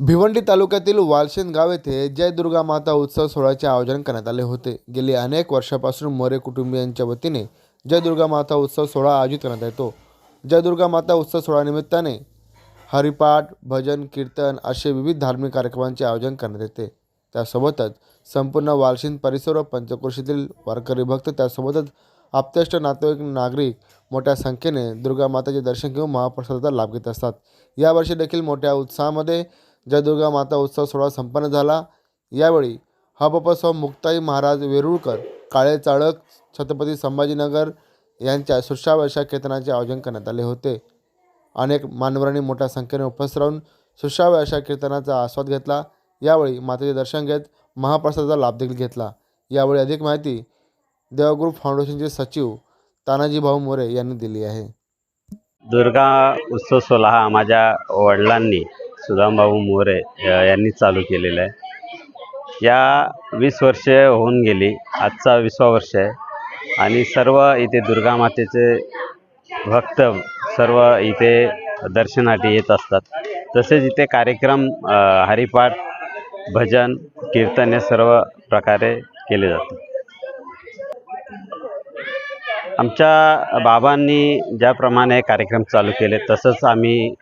भिवंडी तालुक्यातील वालशेन गाव येथे जय दुर्गा माता उत्सव सोहळ्याचे आयोजन करण्यात आले होते. गेली अनेक वर्षापासून मोरे कुटुंबियांच्या वतीने जय दुर्गा माता उत्सव सोहळा आयोजित करण्यात येतो. जय दुर्गा माता उत्सव सोहळ्यानिमित्ताने हरिपाठ भजन कीर्तन असे विविध धार्मिक कार्यक्रमांचे आयोजन करण्यात येते. त्यासोबतच संपूर्ण वालशिंद परिसर व पंचक्रोशीतील वारकरी भक्त त्यासोबतच आप्तेष्ट नातेवाईक नागरिक मोठ्या संख्येने दुर्गा माताचे दर्शन घेऊन महाप्रसादाचा लाभ घेत असतात. यावर्षी देखील मोठ्या उत्साहामध्ये जयदुर्गा माता उत्सव सोहळा संपन्न झाला. यावेळी हबपस्व मुक्ताई महाराज वेरुळकर काळे चाळक छत्रपती संभाजीनगर यांच्या सुश्राव्याशा कीर्तनाचे आयोजन करण्यात आले होते. अनेक मानवरांनी मोठ्या संख्येने उपस्थित राहून सुश्राव्य कीर्तनाचा आस्वाद घेतला. यावेळी मातेचे दर्शन घेत महाप्रसादाचा लाभ देखील घेतला. यावेळी अधिक माहिती देवगुरु फाउंडेशनचे सचिव तानाजी भाऊ मोरे यांनी दिली आहे. दुर्गा उत्सव सोहळा हा माझ्या वडिलांनी सुदामभाऊ मोरे यांनी चालू केलेलं आहे. या वीस वर्षे होऊन गेली आजचा विसवा वर्ष आहे. आणि सर्व इथे दुर्गा मातेचे भक्त सर्व इथे दर्शनासाठी येत असतात. तसेच इथे कार्यक्रम हरिपाठ भजन कीर्तन हे सर्व प्रकारे केले जातात. आमच्या बाबांनी ज्याप्रमाणे कार्यक्रम चालू केले तसंच आम्ही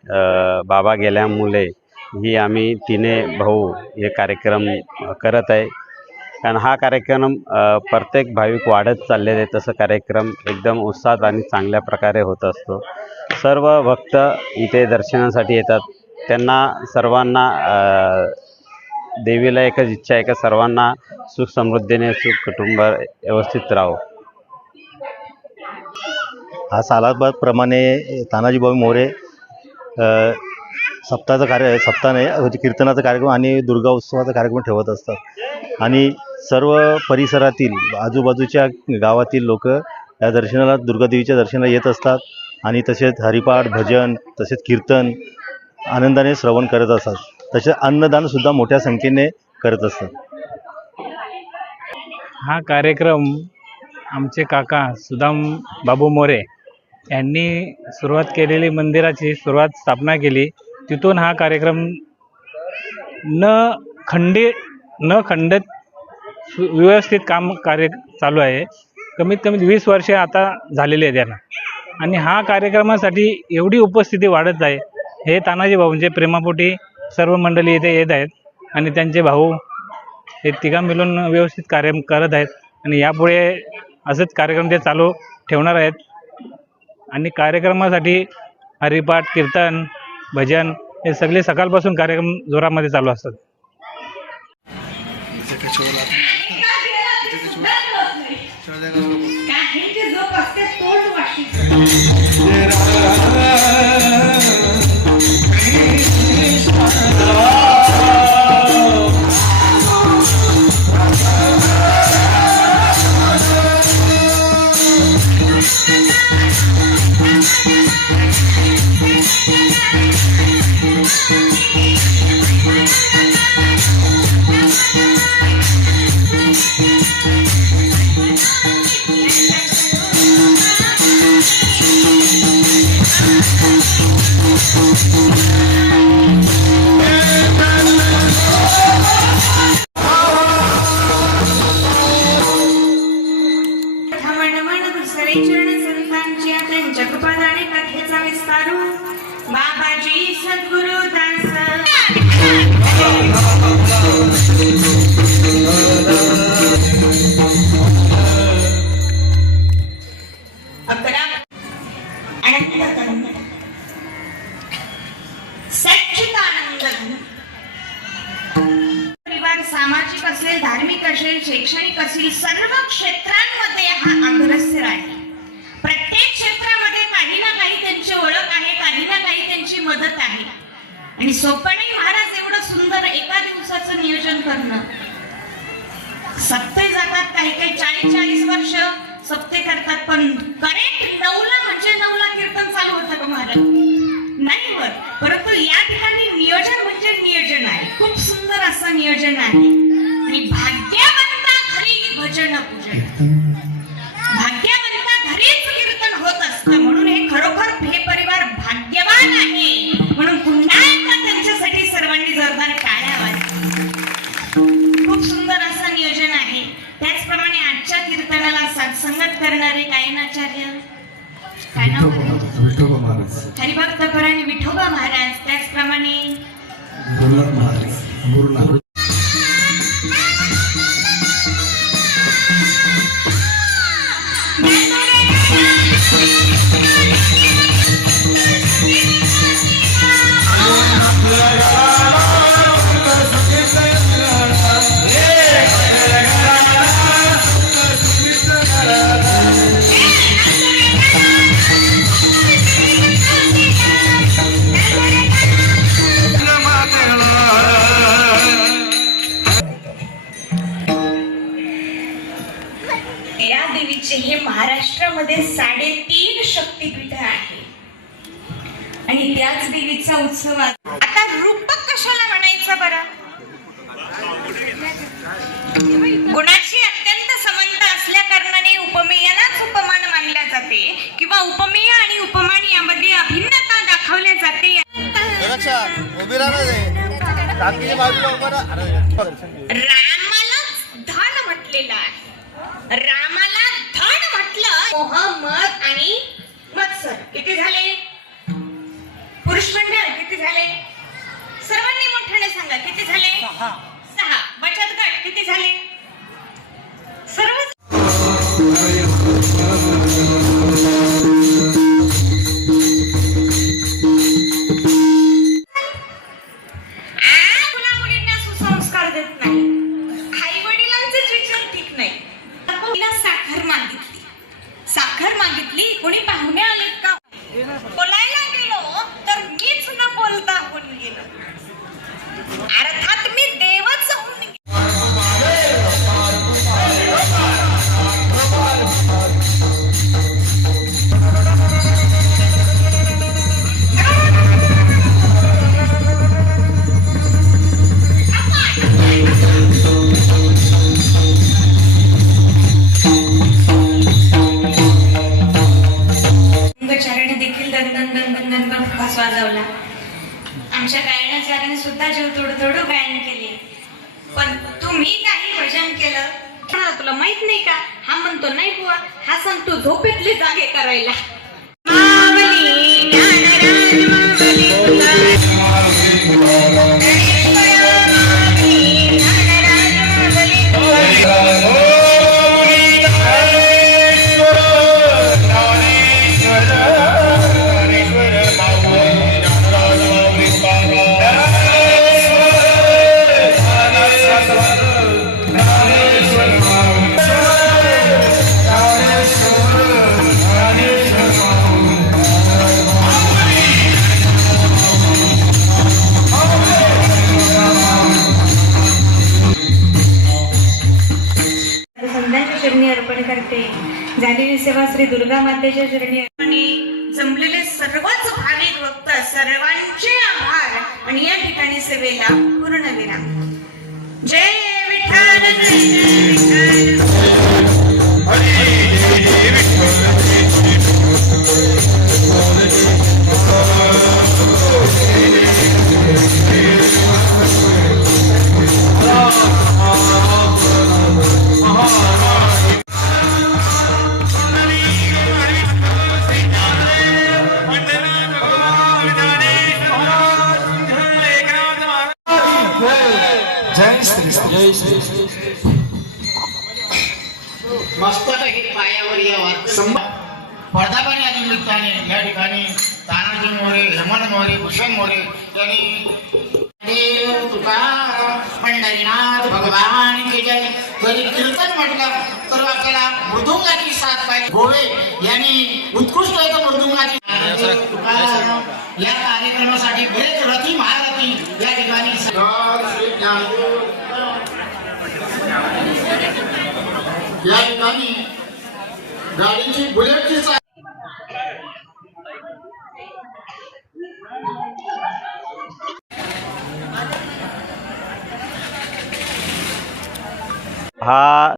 बाबा गेल्यामुळे ही आम्ही तिने भाऊ हे कार्यक्रम करत आहे. कारण हा कार्यक्रम प्रत्येक भाविक वाढत चाललेला आहे तसं कार्यक्रम एकदम उत्साहात आणि चांगल्या प्रकारे होत असतो. सर्व भक्त इथे दर्शनासाठी येतात. त्यांना सर्वांना देवीला एकच इच्छा आहे का सर्वांना सुख समृद्धीने सुख कुटुंब व्यवस्थित राहो. हा सालाबादप्रमाणे तानाजीबाई मोरे सप्ताहाचा कार्य सप्ताह नाही म्हणजे कीर्तनाचा कार्यक्रम आणि दुर्गा उत्सवाचा कार्यक्रम ठेवत असतात. आणि सर्व परिसरातील आजूबाजूच्या गावातील लोक या दर्शनाला दुर्गादेवीच्या दर्शनाला येत असतात. आणि तसेच हरिपाठ भजन तसेच कीर्तन आनंदाने श्रवण करत असतात. तसेच अन्नदानसुद्धा मोठ्या संख्येने करत असतात. हा कार्यक्रम आमचे काका सुदाम बाबू मोरे यांनी सुरुवात केलेली मंदिराची सुरुवात स्थापना केली. तिथून हा कार्यक्रम न खंडे न खंडित सु- व्यवस्थित काम कार्य चालू आहे. कमीत कमी वीस वर्षे आता झालेली आहे त्यांना आणि हा कार्यक्रमासाठी एवढी उपस्थिती वाढत आहे. हे तानाजी भाऊंचे प्रेमापोटी सर्व मंडळी इथे येत आहेत आणि त्यांचे भाऊ हे तिघा मिळून व्यवस्थित कार्य करत आहेत. आणि यापुढे असंच कार्यक्रम ते चालू ठेवणार आहेत. आणि कार्यक्रमासाठी हरिपाठ कीर्तन भजन हे सगळे सकाळपासून कार्यक्रम जोरामध्ये चालू असतात. धार्मिक असेल शैक्षणिक असेल सर्व क्षेत्रांमध्ये हा अग्रसर आहे. प्रत्येक क्षेत्रामध्ये काही ना काही त्यांची ओळख आहे काही ना काही त्यांची मदत आहे. आणि सोपाणी महाराज एवढं सुंदर एका दिवसाचं नियोजन करणं. सप्ते जातात काही काही चाळीस चाळीस वर्ष सप्ते करतात पण करेक्ट नऊला म्हणजे नऊला कीर्तन चालू होतं का महाराज. नाही बर परंतु या ठिकाणी नियोजन म्हणजे नियोजन आहे. खूप सुंदर असं नियोजन आहे. गुरुनाथ या देवीचे हे महाराष्ट्रामध्ये साडेतीन शक्तीपीठ आहे. आणि त्याच देवीचा उत्सव. आता रूपक कशाला म्हणायचं बरं? गुणाची अत्यंत संबंध असल्या कारणाने उपमेयालाच उपमान मानल्या जाते. किंवा उपमेय आणि उपमान यामध्ये अभिन्नता दाखवल्या जाते. रामालाच झाले? सर्वांनी मोठ्याने सांगा किती झाले? सहा. बचत गट किती झाले? सर्व आमच्या गायनाचार्याने सुद्धा जीव तोडू तोडू गायन केले. पण तुम्ही काही भजन केलं? तुला माहीत नाही का? हा म्हणतो नाही बुवा हा सांगतो झोपेतले जागे करायला. करते झालेली सेवा श्री दुर्गा मातेच्या चरणी आणि जमलेले सर्वच भाविक भक्त सर्वांचे आभार आणि या ठिकाणी सेवेला पूर्ण विराम. जय विठ्ठल जय जय मस्तपैकी पायावर यावा वर्धापन या निमित्ताने या ठिकाणी तानाजी मोरे हेमंत मोरे भूषण मोरे यांनी देव पंढरीनाथ भगवान की जय जरी कीर्तन म्हटलं तर आपल्याला मृदुंगाची साथ पाहिजे गोवे यांनी उत्कृष्ट एक मृदुंगाची या कार्यक्रमासाठी बरेच रथी महारथी या ठिकाणी श्री या ठिकाणी गाडीची बुलेटची चा- हा